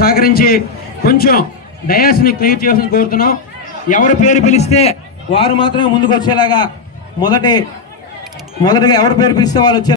సహకరించి కొంచెం డయాస్ని క్లియర్ చేయాల్సిన కోరుతున్నాం. ఎవరి పేరు పిలిస్తే వారు మాత్రమే ముందుకు వచ్చేలాగా మొదటి మొదటిగా ఎవరి పేరు పిలిస్తే వాళ్ళు వచ్చే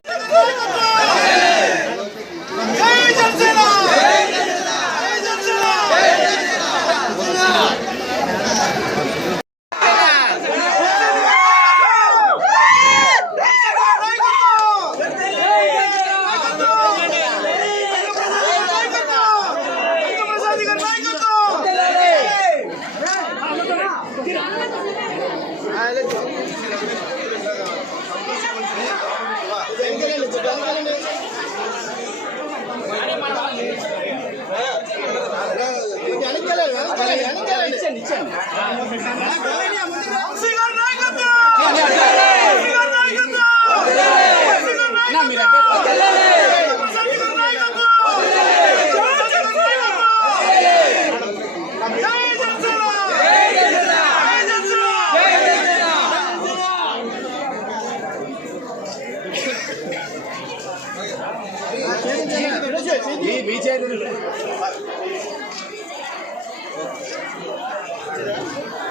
ఇచ్చండి ఇచ్చండి బీజేపీ lira.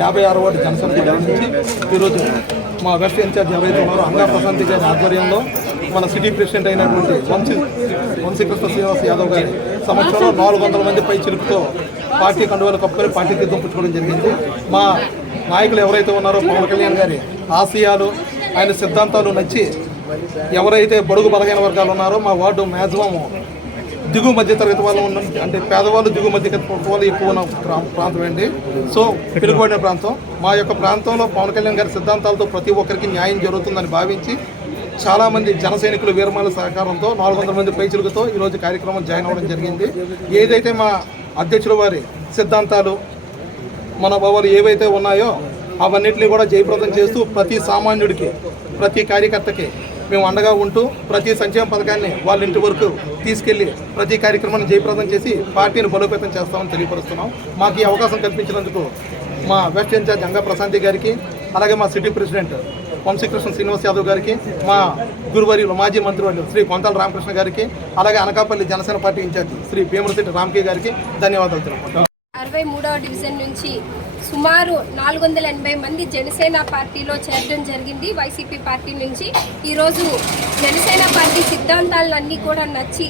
యాభై ఆరు వాటి జనసేన పార్టీ ఈరోజు మా వెస్ట్ ఇన్ఛార్జ్ ఎవరైతే ఉన్నారో అంగా ప్రశాంతి గారి ఆధ్వర్యంలో. మన సిటీ ప్రెసిడెంట్ అయినటువంటి వంశీ వంశీకృష్ణ శ్రీనివాస్ యాదవ్ గారి సమక్షంలో నాలుగు వందల మంది పై చిలుపుతో పార్టీ కండువాలు కప్పుకొని పార్టీ తీర్థం పుచ్చుకోవడం జరిగింది. మా నాయకులు ఎవరైతే ఉన్నారో పవన్ కళ్యాణ్ గారి ఆశయాలు ఆయన సిద్ధాంతాలు నచ్చి ఎవరైతే బడుగు బలహీన వర్గాలు ఉన్నారో మా వార్డు మ్యాక్సిమం దిగువ మధ్య తరగతి వాళ్ళు ఉన్న అంటే పేదవాళ్ళు దిగువ మధ్య తరగతి వాళ్ళు ఎక్కువ ఉన్న ప్రాంతం అండి. సో పిలుగుబడిన ప్రాంతం. మా యొక్క ప్రాంతంలో పవన్ కళ్యాణ్ గారి సిద్ధాంతాలతో ప్రతి ఒక్కరికి న్యాయం జరుగుతుందని భావించి చాలామంది జన సైనికులు వీరమాల సహకారంతో నాలుగు వందల మంది పైచులతో ఈరోజు కార్యక్రమం జాయిన్ అవ్వడం జరిగింది. ఏదైతే మా అధ్యక్షుల వారి సిద్ధాంతాలు మన భావాలు ఏవైతే ఉన్నాయో అవన్నిటిని కూడా జయప్రదం చేస్తూ ప్రతి సామాన్యుడికి ప్రతి కార్యకర్తకి మేము అండగా ఉంటూ ప్రతి సంక్షేమ పథకాన్ని వాళ్ళ ఇంటి వరకు తీసుకెళ్ళి ప్రతి కార్యక్రమాన్ని జయప్రదం చేసి పార్టీని బలోపేతం చేస్తామని తెలియపరుస్తున్నాం. మాకు ఈ అవకాశం కల్పించినందుకు మా వెస్ట్ ఇన్ఛార్జ్ అంగా ప్రశాంతి గారికి అలాగే మా సిటీ ప్రెసిడెంట్ వంశీకృష్ణ శ్రీనివాస్ యాదవ్ గారికి మా గురువర్యులు మాజీ మంత్రివర్యులు శ్రీ కొంతల రామకృష్ణ గారికి అలాగే అనకాపల్లి జనసేన పార్టీ ఇన్ఛార్జి శ్రీ భీమరశెట్టి రామకే గారికి ధన్యవాదాలు తెలుపుకుంటాం అరవై మూడవ డివిజన్ నుంచి సుమారు నాలుగు వందల ఎనభై మంది జనసేన పార్టీలో చేరడం జరిగింది. వైసీపీ పార్టీ నుంచి ఈరోజు జనసేన పార్టీ సిద్ధాంతాలన్నీ కూడా నచ్చి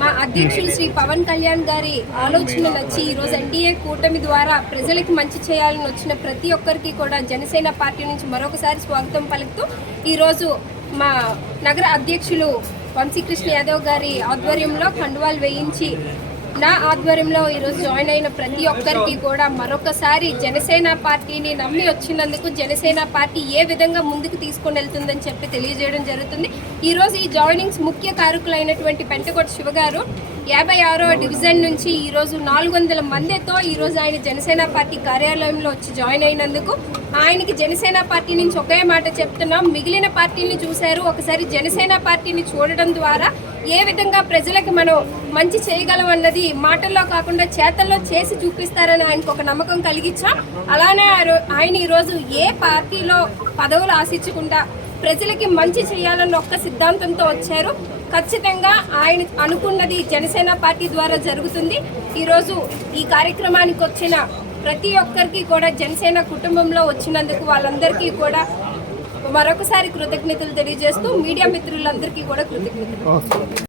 మా అధ్యక్షులు శ్రీ పవన్ కళ్యాణ్ గారి ఆలోచన నచ్చి ఈరోజు ఎన్డీఏ కూటమి ద్వారా ప్రజలకు మంచి చేయాలని వచ్చిన ప్రతి ఒక్కరికి కూడా జనసేన పార్టీ నుంచి మరొకసారి స్వాగతం పలుకుతూ ఈరోజు మా నగర అధ్యక్షులు వంశీకృష్ణ యాదవ్ గారి ఆధ్వర్యంలో కండువాలు వేయించి నా ఆధ్వర్యంలో ఈరోజు జాయిన్ అయిన ప్రతి ఒక్కరికి కూడా మరొకసారి జనసేన పార్టీని నమ్మి వచ్చినందుకు జనసేన పార్టీ ఏ విధంగా ముందుకు తీసుకొని వెళ్తుందని చెప్పి తెలియజేయడం జరుగుతుంది. ఈరోజు ఈ జాయినింగ్స్ ముఖ్య కారకులైనటువంటి పెంటకోట శివ గారు యాభై ఆరో డివిజన్ నుంచి ఈరోజు నాలుగు వందల మందితో ఈరోజు ఆయన జనసేన పార్టీ కార్యాలయంలో వచ్చి జాయిన్ అయినందుకు ఆయనకి జనసేన పార్టీ నుంచి ఒకే మాట చెప్తున్నాం. మిగిలిన పార్టీని చూశారు. ఒకసారి జనసేన పార్టీని చూడడం ద్వారా ఏ విధంగా ప్రజలకు మనం మంచి చేయగలం అన్నది మాటల్లో కాకుండా చేతల్లో చేసి చూపిస్తారని ఆయనకు ఒక నమ్మకం కలిగించాం. అలానే ఆయన ఈరోజు ఏ పార్టీలో పదవులు ఆశించకుండా ప్రజలకి మంచి చేయాలన్న ఒక్క సిద్ధాంతంతో వచ్చారు. ఖచ్చితంగా ఆయన అనుకున్నది జనసేన పార్టీ ద్వారా జరుగుతుంది. ఈరోజు ఈ కార్యక్రమానికి వచ్చిన ప్రతి ఒక్కరికి కూడా జనసేన కుటుంబంలో వచ్చినందుకు వాళ్ళందరికీ కూడా మరొకసారి కృతజ్ఞతలు తెలియజేస్తూ మీడియా మిత్రులందరికీ కూడా కృతజ్ఞతలు.